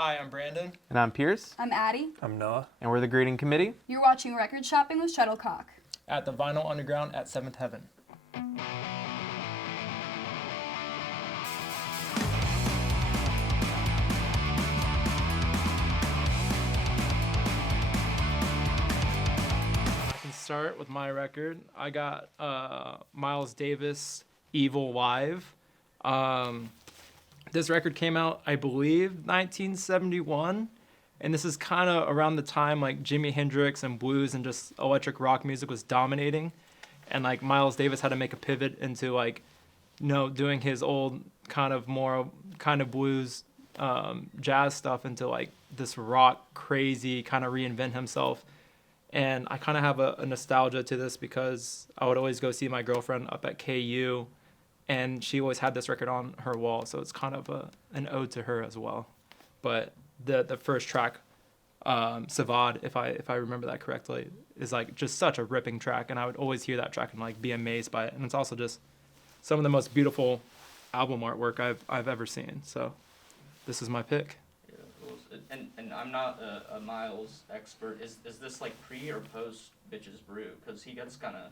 Hi, I'm Brandon. And I'm Pierce. I'm Addie. I'm Noah. And we're the grading committee. You're watching Record Shopping with Shuttlecock. At the Vinyl Underground at 7th Heaven. I can start with my record. I got Miles Davis, Evil Live. This record came out, I believe, 1971. And this is kind of around the time like Jimi Hendrix and blues and just electric rock music was dominating. And like Miles Davis had to make a pivot into like, doing his old kind of more kind of blues jazz stuff into like this rock crazy kind of reinvent himself. And I kind of have a nostalgia to this because I would always go see my girlfriend up at KU and she always had this record on her wall. So it's kind of an ode to her as well. But the first track, Savad, if I remember that correctly, is like just such a ripping track, and I would always hear that track and like be amazed by it. And it's also just some of the most beautiful album artwork I've ever seen. So this is my pick. Yeah, and I'm not a Miles expert. Is this like pre or post Bitches Brew? Because he gets kind of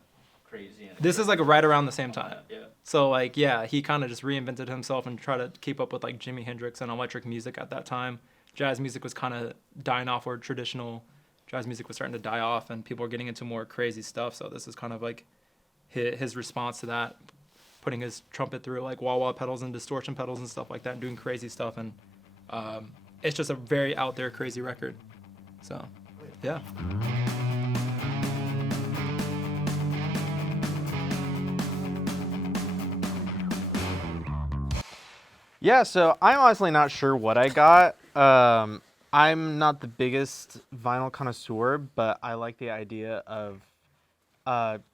crazy. This is like right around the same time. Yeah. So like he kind of just reinvented himself and tried to keep up with like Jimi Hendrix and electric music at that time. Jazz music was kind of dying off, or traditional jazz music was starting to die off, and people were getting into more crazy stuff. So this is kind of like his response to that, putting his trumpet through like wah-wah pedals and distortion pedals and stuff like that, and doing crazy stuff. And it's just a very out there, crazy record. So, yeah. Yeah, so I'm honestly not sure what I got. I'm not the biggest vinyl connoisseur, but I like the idea of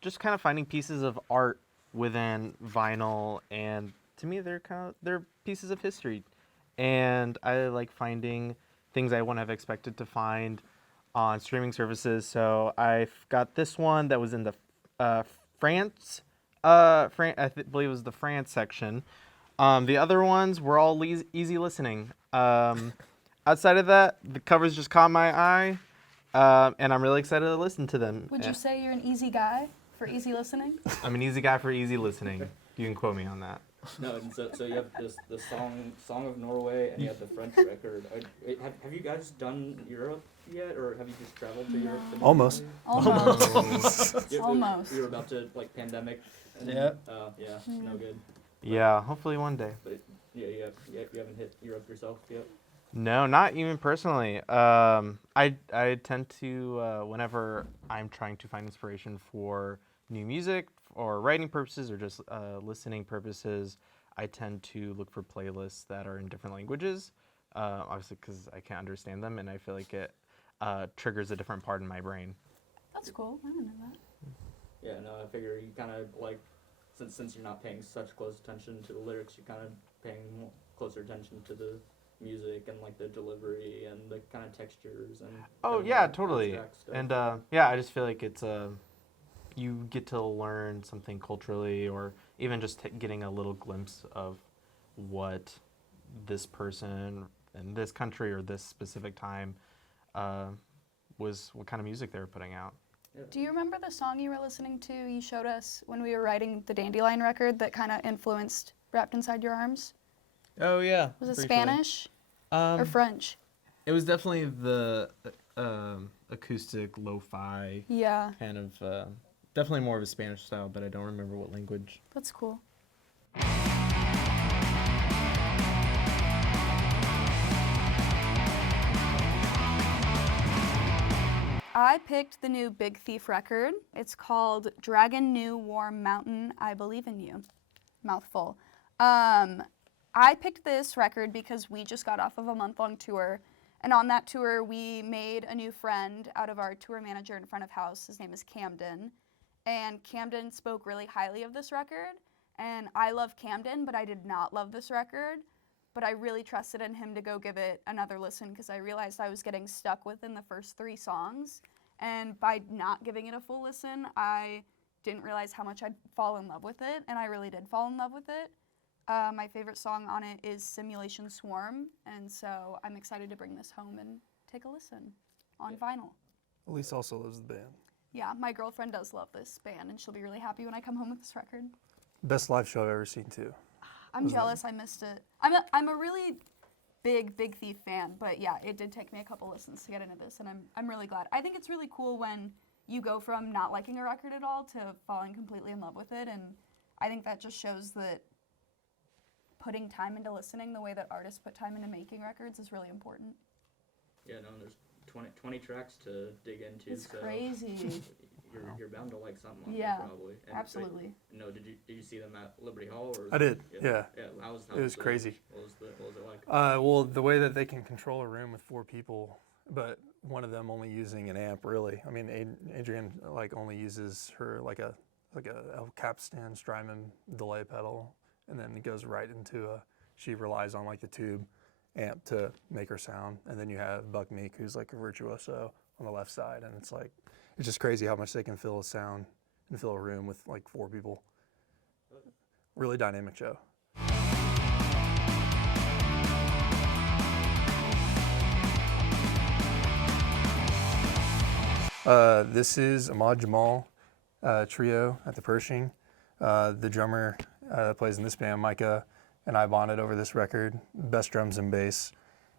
just kind of finding pieces of art within vinyl, and to me they're pieces of history. And I like finding things I wouldn't have expected to find on streaming services. So I've got this one that was in the France, I believe it was the France section. The other ones were all easy listening. Outside of that, the covers just caught my eye, and I'm really excited to listen to them. Would you say you're an easy guy for easy listening? I'm an easy guy for easy listening. You can quote me on that. No, and so you have the Song of Norway, and you have the French record. Have you guys done Europe yet, or have you just traveled to Europe? Almost. Almost. Almost. You're about to like pandemic. And, Yeah. Yeah. No good. Yeah, hopefully one day. But yeah, you haven't hit Europe yourself yet. No, not even personally. I tend to whenever I'm trying to find inspiration for new music or writing purposes or just listening purposes, I tend to look for playlists that are in different languages. Obviously, because I can't understand them, and I feel like it triggers a different part in my brain. That's cool. I didn't know that. Yeah, no, I figure you kind of like, since you're not paying such close attention to the lyrics, you're kind of paying more closer attention to the music and like the delivery and the kind of textures and. Oh yeah, totally. And yeah, I just feel like it's you get to learn something culturally, or even just getting a little glimpse of what this person in this country or this specific time what kind of music they were putting out. Yeah. Do you remember the song you were listening to, you showed us when we were writing the Dandelion record that kind of influenced Wrapped Inside Your Arms? Oh yeah. Was it briefly. Spanish or French? It was definitely the acoustic lo-fi kind of definitely more of a Spanish style, but I don't remember what language. That's cool. I picked the new Big Thief record. It's called Dragon New Warm Mountain, I Believe in You. Mouthful. I picked this record because we just got off of a month-long tour, and on that tour we made a new friend out of our tour manager in front of house. His name is Camden, and Camden spoke really highly of this record, and I love Camden, but I did not love this record. But I really trusted in him to go give it another listen because I realized I was getting stuck within the first 3 songs. And by not giving it a full listen, I didn't realize how much I'd fall in love with it, and I really did fall in love with it. My favorite song on it is Simulation Swarm, and so I'm excited to bring this home and take a listen on vinyl. Elise also loves the band. Yeah, my girlfriend does love this band, and she'll be really happy when I come home with this record. Best live show I've ever seen too. I'm jealous I missed it. I'm a really big Thief fan, but yeah, it did take me a couple listens to get into this, and I'm really glad. I think it's really cool when you go from not liking a record at all to falling completely in love with it, and I think that just shows that putting time into listening the way that artists put time into making records is really important. Yeah, no, there's 20 tracks to dig into. It's so crazy. You're bound to like something on Yeah, it probably. And absolutely. No, did you see them at Liberty Hall? Or I did, yeah. Yeah, how was It was crazy. What was it like? Well, the way that they can control a room with 4 people, but one of them only using an amp, really. I mean, Adrienne like only uses her like a capstan Strymon delay pedal, and then it goes right into she relies on like the tube amp to make her sound, and then you have Buck Meek, who's like a virtuoso on the left side, and it's just crazy how much they can fill a sound and fill a room with like 4 people. Really dynamic show. This is Ahmad Jamal trio at the Pershing. The drummer that plays in this band, Micah, and I bonded over this record. Best drums and bass,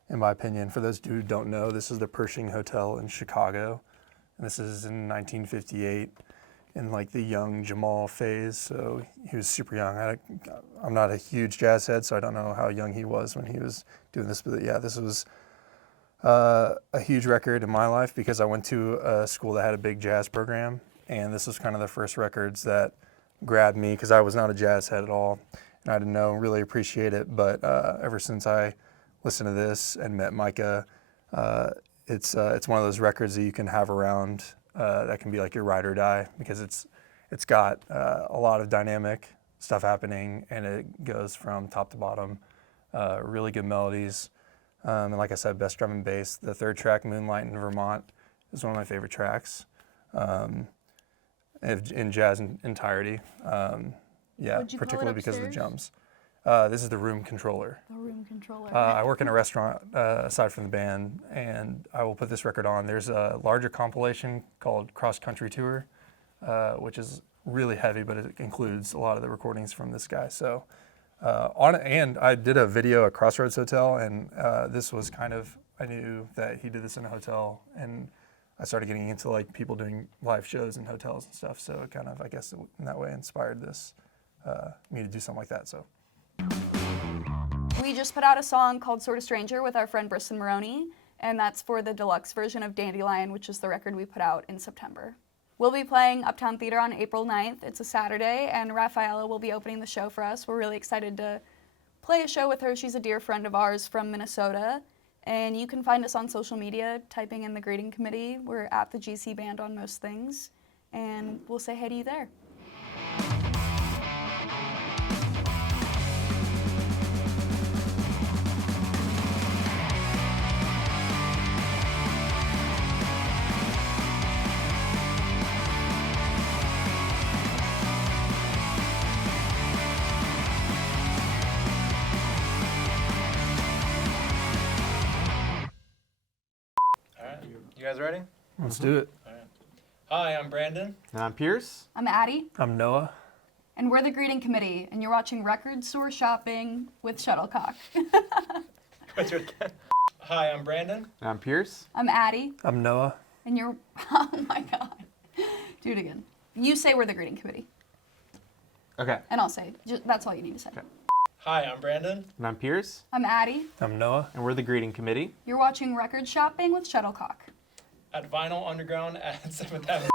in my opinion. For those who don't know, this is the Pershing Hotel in Chicago. And this is in 1958 in like the young Jamal phase. So he was super young. I'm not a huge jazz head, so I don't know how young he was when he was doing this. But yeah, this was a huge record in my life because I went to a school that had a big jazz program. And this was kind of the first records that grabbed me because I was not a jazz head at all. And I didn't really appreciate it. But ever since I listened to this and met Micah, it's one of those records that you can have around that can be like your ride or die because it's got a lot of dynamic stuff happening and it goes from top to bottom. Really good melodies. And like I said, best drum and bass. The 3rd track, Moonlight in Vermont, is one of my favorite tracks in jazz entirety. Yeah, Would you call it particularly because of the upstairs? jumps. This is the room controller. The room controller. I work in a restaurant aside from the band, and I will put this record on. There's a larger compilation called Cross Country Tour, which is really heavy, but it includes a lot of the recordings from this guy. So, and I did a video at Crossroads Hotel, and this was I knew that he did this in a hotel, and I started getting into like people doing live shows in hotels and stuff. So it kind of, I guess, in that way, inspired me to do something like that. So. We just put out a song called Sort of Stranger with our friend Briston Maroney, and that's for the deluxe version of Dandelion, which is the record we put out in September. We'll be playing Uptown Theater on April 9th. It's a Saturday, and Rafaela will be opening the show for us. We're really excited to play a show with her. She's a dear friend of ours from Minnesota, and you can find us on social media, typing in the Grading Committee. We're at the GC Band on most things, and we'll say hey to you there. You guys ready? Let's do it. Hi, I'm Brandon. And I'm Pierce. I'm Addie, I'm Noah. and we're the Greeting Committee, and you're watching Record Store Shopping with Shuttlecock. Go through it again. Hi, I'm Brandon. And I'm Pierce. I'm Addie, I'm Noah. and you're... Oh my God. Do it again. You say we're the Greeting Committee, Okay. and I'll say, that's all you need to say. Okay. Hi, I'm Brandon. And I'm Pierce. I'm Addie. I'm Noah. And we're the Greeting Committee. You're watching Record Shopping with Shuttlecock. At Vinyl Underground at 7th Avenue.